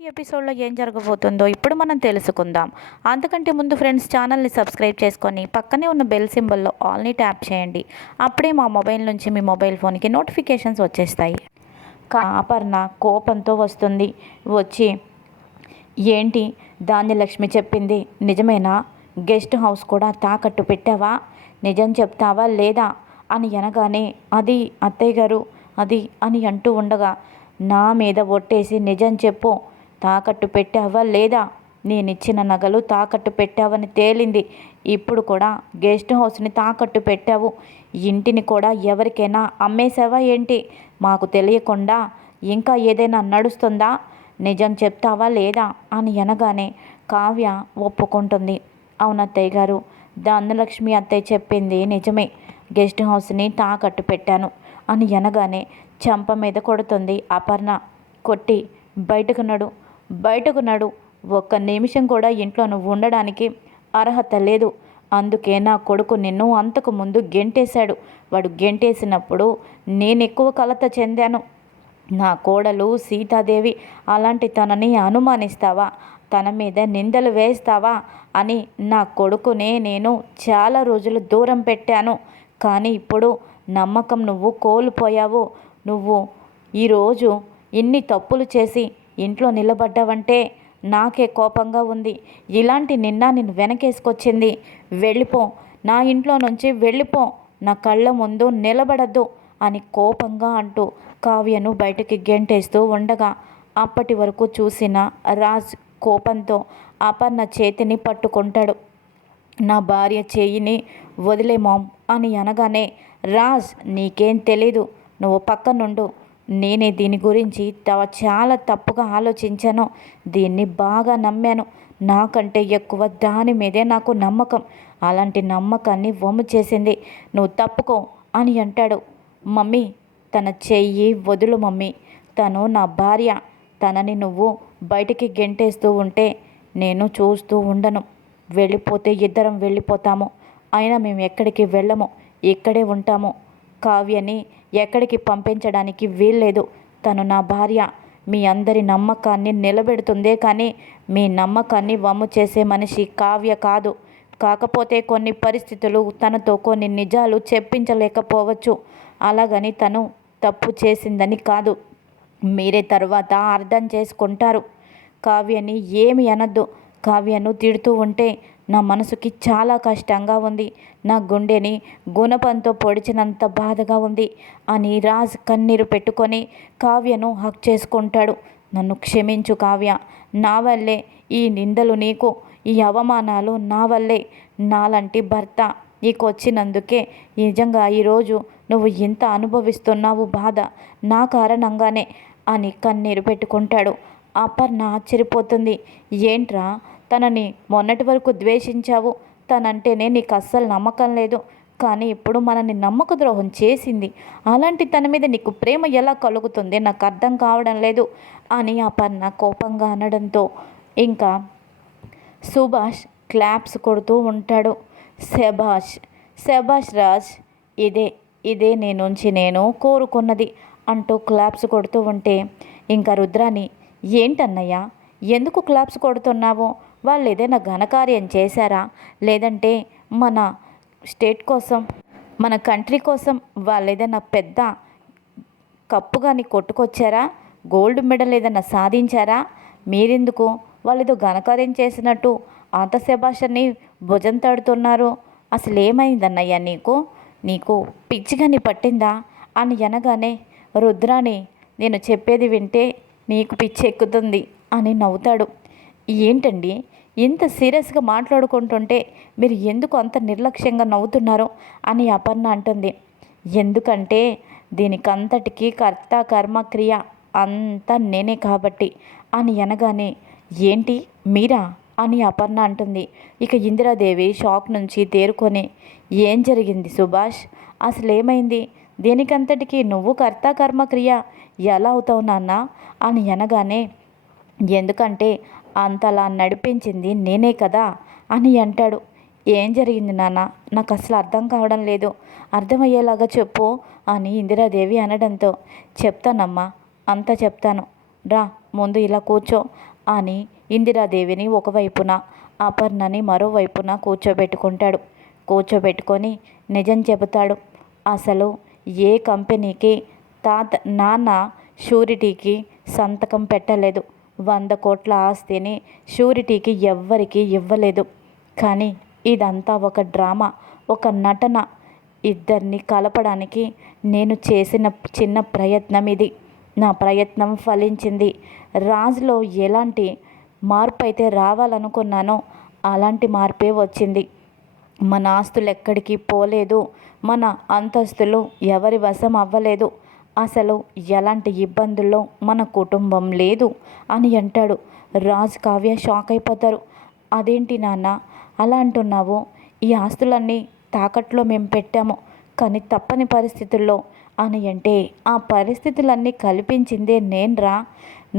నేటి ఎపిసోడ్లో ఏం జరగబోతుందో ఇప్పుడు మనం తెలుసుకుందాం అంతకంటే ముందు ఫ్రెండ్స్ ఛానల్ని సబ్స్క్రైబ్ చేసుకొని పక్కనే ఉన్న బెల్ సింబల్లో ఆల్ని ట్యాప్ చేయండి అప్పుడే మా మొబైల్ నుంచి మీ మొబైల్ ఫోన్కి నోటిఫికేషన్స్ వచ్చేస్తాయి కాపర్ణ కోపంతో వస్తుంది వచ్చి ఏంటి లక్ష్మి చెప్పింది నిజమేనా గెస్ట్ హౌస్ కూడా తాకట్టు పెట్టావా నిజం చెప్తావా లేదా అని అనగానే అది అత్తయ్య గారు అది అని అంటూ ఉండగా నా మీద ఒట్టేసి నిజం చెప్పు తాకట్టు పెట్టావా లేదా నేనిచ్చిన నగలు తాకట్టు పెట్టావని తేలింది ఇప్పుడు కూడా గెస్ట్ హౌస్ని తాకట్టు పెట్టావు ఇంటిని కూడా ఎవరికైనా అమ్మేసావా ఏంటి మాకు తెలియకుండా ఇంకా ఏదైనా నడుస్తుందా నిజం చెప్తావా లేదా అని అనగానే కావ్య ఒప్పుకుంటుంది అవునత్తయ్య గారు ధనలక్ష్మి అత్తయ్య చెప్పింది నిజమే గెస్ట్ హౌస్ని తాకట్టు పెట్టాను అని అనగానే చెంప మీద కొడుతుంది అపర్ణ కొట్టి బయటకు నడు బయటకు నడు ఒక్క నిమిషం కూడా ఇంట్లో నువ్వు ఉండడానికి అర్హత లేదు అందుకే నా కొడుకు నిన్ను అంతకు ముందు గెంటేశాడు వాడు గెంటేసినప్పుడు నేను ఎక్కువ కలత చెందాను నా కోడలు సీతాదేవి అలాంటి తనని అనుమానిస్తావా తన మీద నిందలు వేస్తావా అని నా కొడుకునే నేను చాలా రోజులు దూరం పెట్టాను కానీ ఇప్పుడు నమ్మకం నువ్వు కోల్పోయావు నువ్వు ఈరోజు ఇన్ని తప్పులు చేసి ఇంట్లో నిలబడ్డావంటే నాకే కోపంగా ఉంది ఇలాంటి నిన్న నేను వెనకేసుకొచ్చింది వెళ్ళిపో నా ఇంట్లో నుంచి వెళ్ళిపో నా కళ్ళ ముందు నిలబడద్దు అని కోపంగా అంటూ కావ్యను బయటకి గెంటేస్తూ ఉండగా అప్పటి వరకు చూసిన రాజ్ కోపంతో అపర్ణ చేతిని పట్టుకుంటాడు నా భార్య చేయిని వదిలే అని అనగానే రాజ్ నీకేం తెలీదు నువ్వు పక్కనుండు నేనే దీని గురించి చాలా తప్పుగా ఆలోచించాను దీన్ని బాగా నమ్మాను నాకంటే ఎక్కువ దాని మీదే నాకు నమ్మకం అలాంటి నమ్మకాన్ని వమ్ము చేసింది నువ్వు తప్పుకో అని అంటాడు మమ్మీ తన చెయ్యి వదులు మమ్మీ తను నా భార్య తనని నువ్వు బయటికి గెంటేస్తూ ఉంటే నేను చూస్తూ ఉండను వెళ్ళిపోతే ఇద్దరం వెళ్ళిపోతాము అయినా మేము ఎక్కడికి వెళ్ళము ఇక్కడే ఉంటాము కావ్యని ఎక్కడికి పంపించడానికి వీల్లేదు తను నా భార్య మీ అందరి నమ్మకాన్ని నిలబెడుతుందే కానీ మీ నమ్మకాన్ని వమ్ము చేసే మనిషి కావ్య కాదు కాకపోతే కొన్ని పరిస్థితులు తనతో కొన్ని నిజాలు చెప్పించలేకపోవచ్చు అలాగని తను తప్పు చేసిందని కాదు మీరే తర్వాత అర్థం చేసుకుంటారు కావ్యని ఏమి అనద్దు కావ్యను తిడుతూ ఉంటే నా మనసుకి చాలా కష్టంగా ఉంది నా గుండెని గుణపంతో పొడిచినంత బాధగా ఉంది అని రాజ్ కన్నీరు పెట్టుకొని కావ్యను హక్ చేసుకుంటాడు నన్ను క్షమించు కావ్య నా వల్లే ఈ నిందలు నీకు ఈ అవమానాలు నా వల్లే నాలంటి భర్త నీకు వచ్చినందుకే నిజంగా ఈరోజు నువ్వు ఇంత అనుభవిస్తున్నావు బాధ నా కారణంగానే అని కన్నీరు పెట్టుకుంటాడు అపర్ణ ఆశ్చర్యపోతుంది ఏంట్రా తనని మొన్నటి వరకు ద్వేషించావు తనంటేనే నీకు అస్సలు నమ్మకం లేదు కానీ ఇప్పుడు మనని నమ్మక ద్రోహం చేసింది అలాంటి తన మీద నీకు ప్రేమ ఎలా కలుగుతుంది నాకు అర్థం కావడం లేదు అని ఆ పన్న కోపంగా అనడంతో ఇంకా సుభాష్ క్లాప్స్ కొడుతూ ఉంటాడు శభాష్ శభాష్ రాజ్ ఇదే ఇదే నేనుంచి నేను కోరుకున్నది అంటూ క్లాప్స్ కొడుతూ ఉంటే ఇంకా రుద్రాని ఏంటన్నయ్యా ఎందుకు క్లాప్స్ కొడుతున్నావు వాళ్ళు ఏదైనా ఘనకార్యం చేశారా లేదంటే మన స్టేట్ కోసం మన కంట్రీ కోసం వాళ్ళు ఏదైనా పెద్ద కప్పు కానీ కొట్టుకొచ్చారా గోల్డ్ మెడల్ ఏదైనా సాధించారా మీరెందుకు వాళ్ళు ఏదో ఘనకార్యం చేసినట్టు ఆంత శభాషని భుజం తడుతున్నారు అసలు ఏమైందన్నయ్యా నీకు నీకు పిచ్చిగాని పట్టిందా అని అనగానే రుద్రాని నేను చెప్పేది వింటే నీకు పిచ్చి ఎక్కుతుంది అని నవ్వుతాడు ఏంటండి ఇంత సీరియస్గా మాట్లాడుకుంటుంటే మీరు ఎందుకు అంత నిర్లక్ష్యంగా నవ్వుతున్నారో అని అపర్ణ అంటుంది ఎందుకంటే దీనికంతటికి కర్త కర్మ క్రియ అంతా నేనే కాబట్టి అని అనగానే ఏంటి మీరా అని అపర్ణ అంటుంది ఇక ఇందిరాదేవి షాక్ నుంచి తేరుకొని ఏం జరిగింది సుభాష్ అసలు ఏమైంది దీనికంతటికీ నువ్వు కర్త కర్మ క్రియ ఎలా అవుతావు నాన్న అని అనగానే ఎందుకంటే అంతలా నడిపించింది నేనే కదా అని అంటాడు ఏం జరిగింది నాన్న నాకు అసలు అర్థం కావడం లేదు అర్థమయ్యేలాగా చెప్పు అని ఇందిరాదేవి అనడంతో చెప్తానమ్మా అంతా చెప్తాను రా ముందు ఇలా కూర్చో అని ఇందిరాదేవిని ఒకవైపున అపర్ణని మరోవైపున కూర్చోబెట్టుకుంటాడు కూర్చోబెట్టుకొని నిజం చెబుతాడు అసలు ఏ కంపెనీకి తాత నాన్న షూరిటీకి సంతకం పెట్టలేదు వంద కోట్ల ఆస్తిని షూరిటీకి ఎవ్వరికీ ఇవ్వలేదు కానీ ఇదంతా ఒక డ్రామా ఒక నటన ఇద్దరిని కలపడానికి నేను చేసిన చిన్న ప్రయత్నం ఇది నా ప్రయత్నం ఫలించింది రాజులో ఎలాంటి మార్పు అయితే రావాలనుకున్నానో అలాంటి మార్పే వచ్చింది మన ఆస్తులు ఎక్కడికి పోలేదు మన అంతస్తులు ఎవరి వశం అవ్వలేదు అసలు ఎలాంటి ఇబ్బందుల్లో మన కుటుంబం లేదు అని అంటాడు రాజు కావ్య షాక్ అయిపోతారు అదేంటి నాన్న అలా అంటున్నావు ఈ ఆస్తులన్నీ తాకట్లో మేము పెట్టాము కానీ తప్పని పరిస్థితుల్లో అని అంటే ఆ పరిస్థితులన్నీ కల్పించిందే నేనురా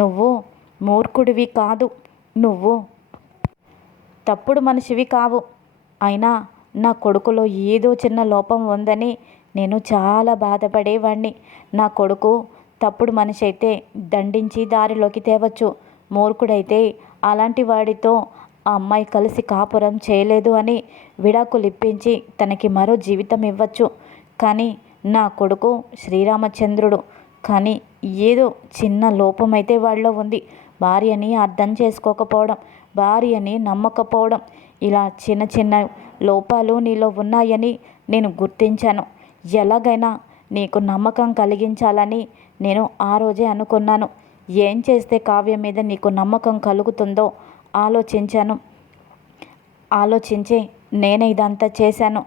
నువ్వు మూర్ఖుడివి కాదు నువ్వు తప్పుడు మనిషివి కావు అయినా నా కొడుకులో ఏదో చిన్న లోపం ఉందని నేను చాలా బాధపడేవాణ్ణి నా కొడుకు తప్పుడు మనిషి అయితే దండించి దారిలోకి తేవచ్చు మూర్ఖుడైతే అలాంటి వాడితో ఆ అమ్మాయి కలిసి కాపురం చేయలేదు అని విడాకులు ఇప్పించి తనకి మరో జీవితం ఇవ్వచ్చు కానీ నా కొడుకు శ్రీరామచంద్రుడు కానీ ఏదో చిన్న లోపం అయితే వాళ్ళలో ఉంది భార్యని అర్థం చేసుకోకపోవడం భార్యని నమ్మకపోవడం ఇలా చిన్న చిన్న లోపాలు నీలో ఉన్నాయని నేను గుర్తించాను ఎలాగైనా నీకు నమ్మకం కలిగించాలని నేను ఆ రోజే అనుకున్నాను ఏం చేస్తే కావ్య మీద నీకు నమ్మకం కలుగుతుందో ఆలోచించాను ఆలోచించి నేనే ఇదంతా చేశాను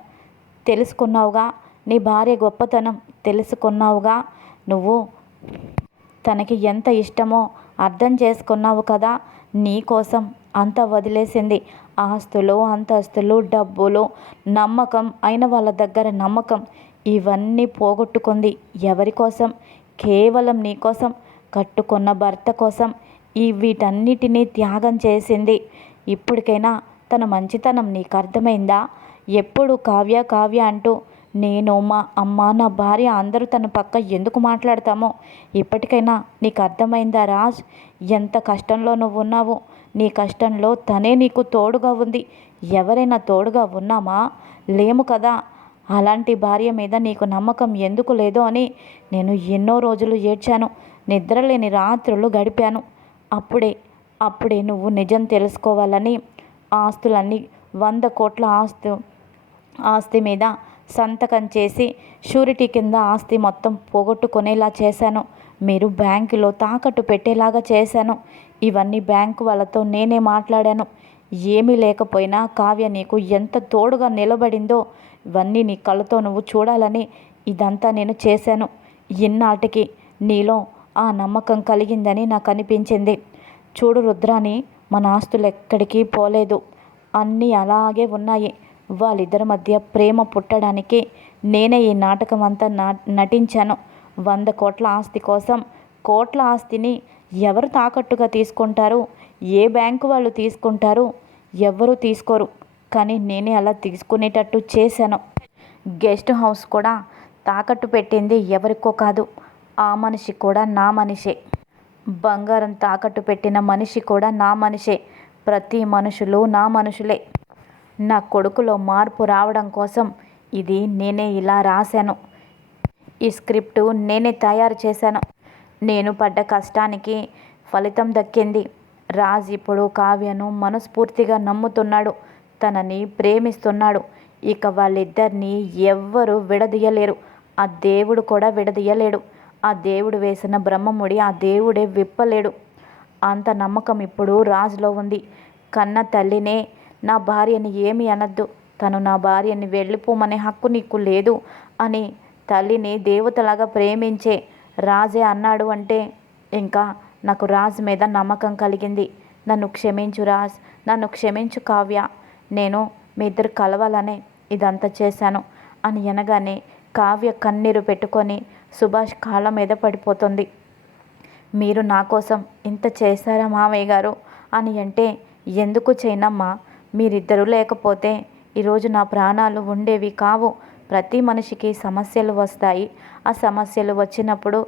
తెలుసుకున్నావుగా నీ భార్య గొప్పతనం తెలుసుకున్నావుగా నువ్వు తనకి ఎంత ఇష్టమో అర్థం చేసుకున్నావు కదా నీ కోసం అంత వదిలేసింది ఆస్తులు అంతస్తులు డబ్బులు నమ్మకం అయిన వాళ్ళ దగ్గర నమ్మకం ఇవన్నీ పోగొట్టుకుంది ఎవరి కోసం కేవలం నీ కోసం కట్టుకున్న భర్త కోసం ఈ వీటన్నిటినీ త్యాగం చేసింది ఇప్పటికైనా తన మంచితనం నీకు అర్థమైందా ఎప్పుడు కావ్య కావ్య అంటూ నేను మా అమ్మ నా భార్య అందరూ తన పక్క ఎందుకు మాట్లాడతామో ఇప్పటికైనా నీకు అర్థమైందా రాజ్ ఎంత కష్టంలో నువ్వు ఉన్నావు నీ కష్టంలో తనే నీకు తోడుగా ఉంది ఎవరైనా తోడుగా ఉన్నామా లేము కదా అలాంటి భార్య మీద నీకు నమ్మకం ఎందుకు లేదో అని నేను ఎన్నో రోజులు ఏడ్చాను నిద్రలేని రాత్రులు గడిపాను అప్పుడే అప్పుడే నువ్వు నిజం తెలుసుకోవాలని ఆస్తులన్నీ వంద కోట్ల ఆస్తు ఆస్తి మీద సంతకం చేసి షూరిటీ కింద ఆస్తి మొత్తం పోగొట్టుకునేలా చేశాను మీరు బ్యాంకులో తాకట్టు పెట్టేలాగా చేశాను ఇవన్నీ బ్యాంకు వాళ్ళతో నేనే మాట్లాడాను ఏమీ లేకపోయినా కావ్య నీకు ఎంత తోడుగా నిలబడిందో ఇవన్నీ నీ కళ్ళతో నువ్వు చూడాలని ఇదంతా నేను చేశాను ఇన్నాటికి నీలో ఆ నమ్మకం కలిగిందని నాకు అనిపించింది చూడు రుద్రాని మన ఆస్తులు ఎక్కడికి పోలేదు అన్నీ అలాగే ఉన్నాయి వాళ్ళిద్దరి మధ్య ప్రేమ పుట్టడానికి నేనే ఈ నాటకం అంతా నా నటించాను వంద కోట్ల ఆస్తి కోసం కోట్ల ఆస్తిని ఎవరు తాకట్టుగా తీసుకుంటారు ఏ బ్యాంకు వాళ్ళు తీసుకుంటారు ఎవరు తీసుకోరు కానీ నేనే అలా తీసుకునేటట్టు చేశాను గెస్ట్ హౌస్ కూడా తాకట్టు పెట్టింది ఎవరికో కాదు ఆ మనిషి కూడా నా మనిషే బంగారం తాకట్టు పెట్టిన మనిషి కూడా నా మనిషే ప్రతి మనుషులు నా మనుషులే నా కొడుకులో మార్పు రావడం కోసం ఇది నేనే ఇలా రాశాను ఈ స్క్రిప్ట్ నేనే తయారు చేశాను నేను పడ్డ కష్టానికి ఫలితం దక్కింది రాజ్ ఇప్పుడు కావ్యను మనస్ఫూర్తిగా నమ్ముతున్నాడు తనని ప్రేమిస్తున్నాడు ఇక వాళ్ళిద్దరినీ ఎవ్వరూ విడదీయలేరు ఆ దేవుడు కూడా విడదీయలేడు ఆ దేవుడు వేసిన బ్రహ్మముడి ఆ దేవుడే విప్పలేడు అంత నమ్మకం ఇప్పుడు రాజులో ఉంది కన్న తల్లినే నా భార్యని ఏమి అనద్దు తను నా భార్యని వెళ్ళిపోమనే హక్కు నీకు లేదు అని తల్లిని దేవతలాగా ప్రేమించే రాజే అన్నాడు అంటే ఇంకా నాకు రాజు మీద నమ్మకం కలిగింది నన్ను క్షమించు రాజ్ నన్ను క్షమించు కావ్య నేను మీ ఇద్దరు కలవాలనే ఇదంతా చేశాను అని అనగానే కావ్య కన్నీరు పెట్టుకొని సుభాష్ కాళ్ళ మీద పడిపోతుంది మీరు నా కోసం ఇంత చేశారా మావయ్య గారు అని అంటే ఎందుకు చేయనమ్మా మీరిద్దరూ లేకపోతే ఈరోజు నా ప్రాణాలు ఉండేవి కావు ప్రతి మనిషికి సమస్యలు వస్తాయి ఆ సమస్యలు వచ్చినప్పుడు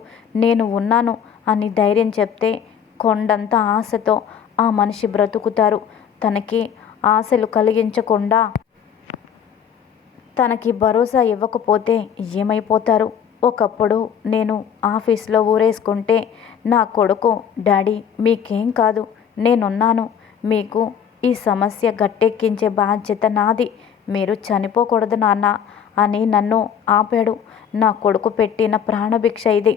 నేను ఉన్నాను అని ధైర్యం చెప్తే కొండంత ఆశతో ఆ మనిషి బ్రతుకుతారు తనకి ఆశలు కలిగించకుండా తనకి భరోసా ఇవ్వకపోతే ఏమైపోతారు ఒకప్పుడు నేను ఆఫీస్లో ఊరేసుకుంటే నా కొడుకు డాడీ మీకేం కాదు నేనున్నాను మీకు ఈ సమస్య గట్టెక్కించే బాధ్యత నాది మీరు చనిపోకూడదు నాన్న అని నన్ను ఆపాడు నా కొడుకు పెట్టిన ప్రాణభిక్ష ఇది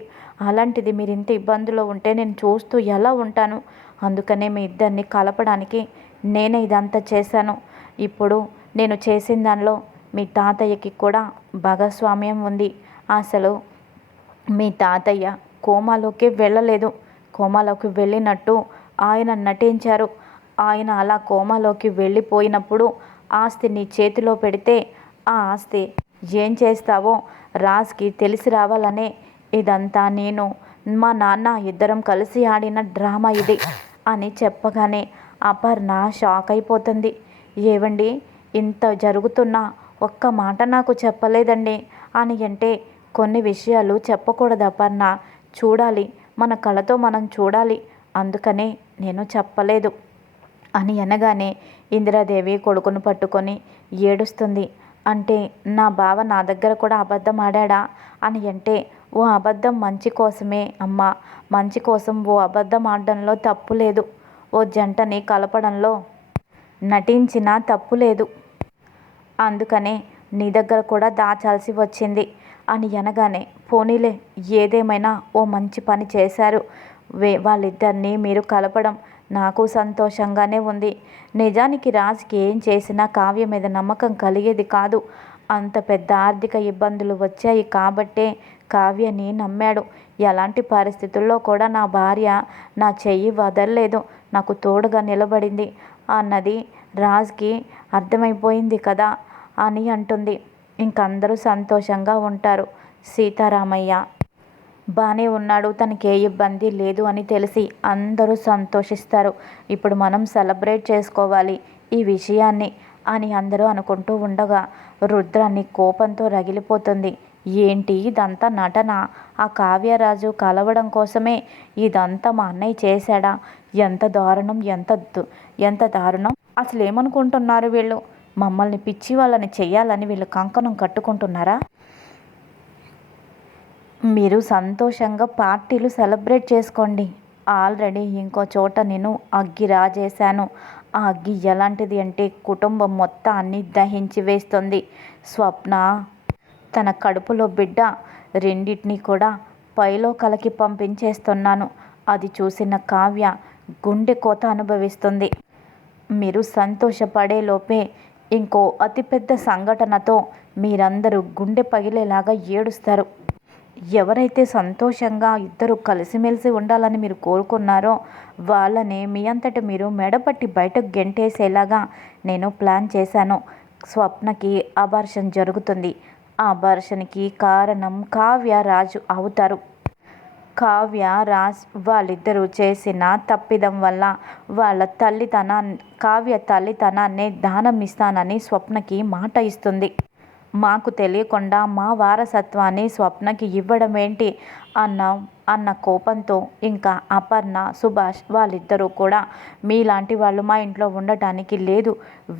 అలాంటిది మీరు ఇంత ఇబ్బందులో ఉంటే నేను చూస్తూ ఎలా ఉంటాను అందుకనే మీ ఇద్దరిని కలపడానికి నేనే ఇదంతా చేశాను ఇప్పుడు నేను చేసిన దానిలో మీ తాతయ్యకి కూడా భాగస్వామ్యం ఉంది అసలు మీ తాతయ్య కోమాలోకి వెళ్ళలేదు కోమాలోకి వెళ్ళినట్టు ఆయన నటించారు ఆయన అలా కోమాలోకి వెళ్ళిపోయినప్పుడు ఆస్తి నీ చేతిలో పెడితే ఆ ఆస్తి ఏం చేస్తావో రాజ్కి తెలిసి రావాలనే ఇదంతా నేను మా నాన్న ఇద్దరం కలిసి ఆడిన డ్రామా ఇది అని చెప్పగానే అపర్ణ షాక్ అయిపోతుంది ఏవండి ఇంత జరుగుతున్నా ఒక్క మాట నాకు చెప్పలేదండి అని అంటే కొన్ని విషయాలు చెప్పకూడదు అపర్ణ చూడాలి మన కళతో మనం చూడాలి అందుకనే నేను చెప్పలేదు అని అనగానే ఇందిరాదేవి కొడుకును పట్టుకొని ఏడుస్తుంది అంటే నా బావ నా దగ్గర కూడా అబద్ధం ఆడా అని అంటే ఓ అబద్ధం మంచి కోసమే అమ్మ మంచి కోసం ఓ అబద్ధం ఆడడంలో తప్పు లేదు ఓ జంటని కలపడంలో నటించినా తప్పు లేదు అందుకనే నీ దగ్గర కూడా దాచాల్సి వచ్చింది అని అనగానే పోనీలే ఏదేమైనా ఓ మంచి పని చేశారు. వే వాళ్ళిద్దరినీ మీరు కలపడం నాకు సంతోషంగానే ఉంది. నిజానికి రాజ్కి ఏం చేసినా కావ్య మీద నమ్మకం కలిగేది కాదు. అంత పెద్ద ఆర్థిక ఇబ్బందులు వచ్చాయి కాబట్టే కావ్యని నమ్మాడు ఎలాంటి పరిస్థితుల్లో కూడా నా భార్య నా చెయ్యి వదలలేదు నాకు తోడుగా నిలబడింది అన్నది రాజ్కి అర్థమైపోయింది కదా అని అంటుంది ఇంకందరూ సంతోషంగా ఉంటారు సీతారామయ్య బాగానే ఉన్నాడు తనకి ఏ ఇబ్బంది లేదు అని తెలిసి అందరూ సంతోషిస్తారు ఇప్పుడు మనం సెలబ్రేట్ చేసుకోవాలి ఈ విషయాన్ని అని అందరూ అనుకుంటూ ఉండగా రుద్రాన్ని కోపంతో రగిలిపోతుంది ఏంటి ఇదంతా నటన ఆ కావ్యరాజు కలవడం కోసమే ఇదంతా మా అన్నయ్య చేశాడా ఎంత దారుణం ఎంత ఎంత దారుణం అసలు ఏమనుకుంటున్నారు వీళ్ళు మమ్మల్ని పిచ్చి వాళ్ళని చెయ్యాలని వీళ్ళు కంకణం కట్టుకుంటున్నారా మీరు సంతోషంగా పార్టీలు సెలబ్రేట్ చేసుకోండి ఆల్రెడీ ఇంకో చోట నేను అగ్గి రాజేశాను ఆ అగ్గి ఎలాంటిది అంటే కుటుంబం మొత్తాన్ని దహించి వేస్తుంది స్వప్న తన కడుపులో బిడ్డ రెండింటినీ కూడా పైలో కలకి పంపించేస్తున్నాను అది చూసిన కావ్య గుండె కోత అనుభవిస్తుంది మీరు సంతోషపడే లోపే ఇంకో అతిపెద్ద సంఘటనతో మీరందరూ గుండె పగిలేలాగా ఏడుస్తారు ఎవరైతే సంతోషంగా ఇద్దరు కలిసిమెలిసి ఉండాలని మీరు కోరుకున్నారో వాళ్ళని మీ అంతట మీరు మెడపట్టి బయటకు గెంటేసేలాగా నేను ప్లాన్ చేశాను స్వప్నకి అబర్షన్ జరుగుతుంది ఆ అబార్షన్కి కారణం కావ్య రాజు అవుతారు కావ్య రాజ్ వాళ్ళిద్దరూ చేసిన తప్పిదం వల్ల వాళ్ళ తల్లితనా కావ్య తల్లితనాన్ని దానం ఇస్తానని స్వప్నకి మాట ఇస్తుంది మాకు తెలియకుండా మా వారసత్వాన్ని స్వప్నకి ఇవ్వడం ఏంటి అన్న అన్న కోపంతో ఇంకా అపర్ణ సుభాష్ వాళ్ళిద్దరూ కూడా మీలాంటి వాళ్ళు మా ఇంట్లో ఉండటానికి లేదు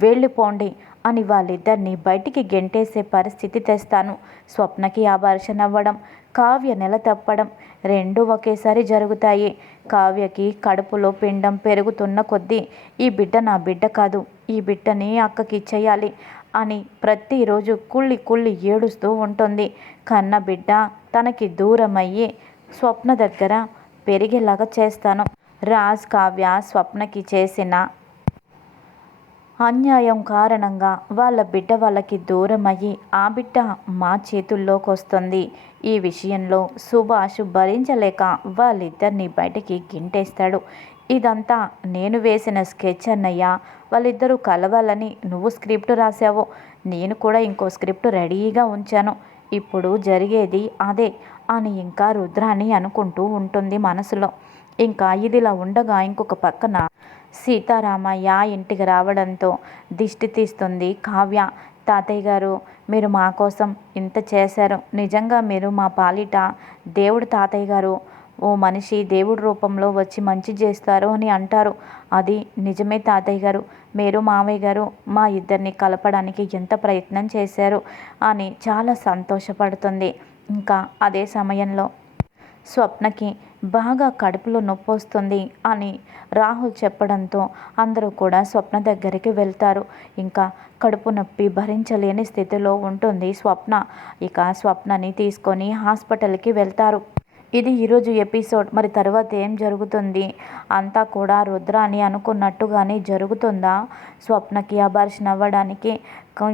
వెళ్ళిపోండి అని వాళ్ళిద్దరిని బయటికి గెంటేసే పరిస్థితి తెస్తాను స్వప్నకి ఆభర్షణ అవ్వడం కావ్య నెల తప్పడం రెండు ఒకేసారి జరుగుతాయి కావ్యకి కడుపులో పిండం పెరుగుతున్న కొద్దీ ఈ బిడ్డ నా బిడ్డ కాదు ఈ బిడ్డని అక్కకి ఇచ్చేయాలి అని ప్రతిరోజు కుళ్ళి కుళ్ళి ఏడుస్తూ ఉంటుంది కన్న బిడ్డ తనకి దూరమయ్యి స్వప్న దగ్గర పెరిగేలాగా చేస్తాను రాజ్ కావ్య స్వప్నకి చేసిన అన్యాయం కారణంగా వాళ్ళ బిడ్డ వాళ్ళకి దూరమయ్యి ఆ బిడ్డ మా చేతుల్లోకి వస్తుంది ఈ విషయంలో సుభాష్ భరించలేక వాళ్ళిద్దరిని బయటికి గింటేస్తాడు ఇదంతా నేను వేసిన స్కెచ్ అన్నయ్య వాళ్ళిద్దరూ కలవాలని నువ్వు స్క్రిప్ట్ రాసావు నేను కూడా ఇంకో స్క్రిప్ట్ రెడీగా ఉంచాను ఇప్పుడు జరిగేది అదే అని ఇంకా రుద్రాని అనుకుంటూ ఉంటుంది మనసులో ఇంకా ఇదిలా ఉండగా ఇంకొక పక్కన సీతారామయ్య ఇంటికి రావడంతో దిష్టి తీస్తుంది కావ్య తాతయ్య గారు మీరు మా కోసం ఇంత చేశారు నిజంగా మీరు మా పాలిట దేవుడు తాతయ్య గారు ఓ మనిషి దేవుడి రూపంలో వచ్చి మంచి చేస్తారు అని అంటారు అది నిజమే తాతయ్య గారు మీరు మావయ్య గారు మా ఇద్దరిని కలపడానికి ఎంత ప్రయత్నం చేశారు అని చాలా సంతోషపడుతుంది ఇంకా అదే సమయంలో స్వప్నకి బాగా కడుపులో నొప్పి వస్తుంది అని రాహుల్ చెప్పడంతో అందరూ కూడా స్వప్న దగ్గరికి వెళ్తారు ఇంకా కడుపు నొప్పి భరించలేని స్థితిలో ఉంటుంది స్వప్న ఇక స్వప్నని తీసుకొని హాస్పిటల్కి వెళ్తారు ఇది ఈరోజు ఎపిసోడ్ మరి తర్వాత ఏం జరుగుతుంది అంతా కూడా రుద్ర అని అనుకున్నట్టుగానే జరుగుతుందా స్వప్నకి అభర్షణ అవ్వడానికి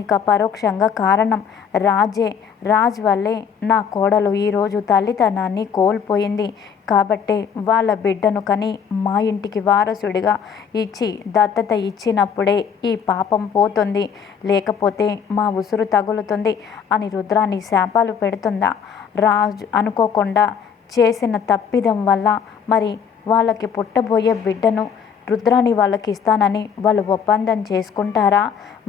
ఇక పరోక్షంగా కారణం రాజే రాజ్ వల్లే నా కోడలు ఈరోజు తల్లితనాన్ని కోల్పోయింది కాబట్టి వాళ్ళ బిడ్డను కని మా ఇంటికి వారసుడిగా ఇచ్చి దత్తత ఇచ్చినప్పుడే ఈ పాపం పోతుంది లేకపోతే మా ఉసురు తగులుతుంది అని రుద్రాన్ని శాపాలు పెడుతుందా రాజ్ అనుకోకుండా చేసిన తప్పిదం వల్ల మరి వాళ్ళకి పుట్టబోయే బిడ్డను రుద్రాని వాళ్ళకి ఇస్తానని వాళ్ళు ఒప్పందం చేసుకుంటారా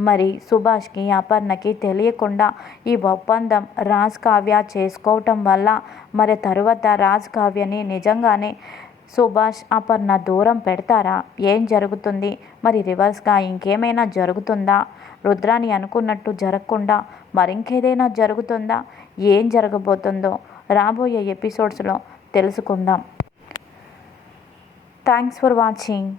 మరి సుభాష్కి అపర్ణకి తెలియకుండా ఈ ఒప్పందం రాజ్ కావ్య చేసుకోవటం వల్ల మరి తరువాత రాజ్ కావ్యని నిజంగానే సుభాష్ అపర్ణ దూరం పెడతారా ఏం జరుగుతుంది మరి రివర్స్గా ఇంకేమైనా జరుగుతుందా రుద్రాని అనుకున్నట్టు జరగకుండా మరింకేదైనా జరుగుతుందా ఏం జరగబోతుందో రాబోయే ఎపిసోడ్స్లో తెలుసుకుందాం థ్యాంక్స్ ఫర్ వాచింగ్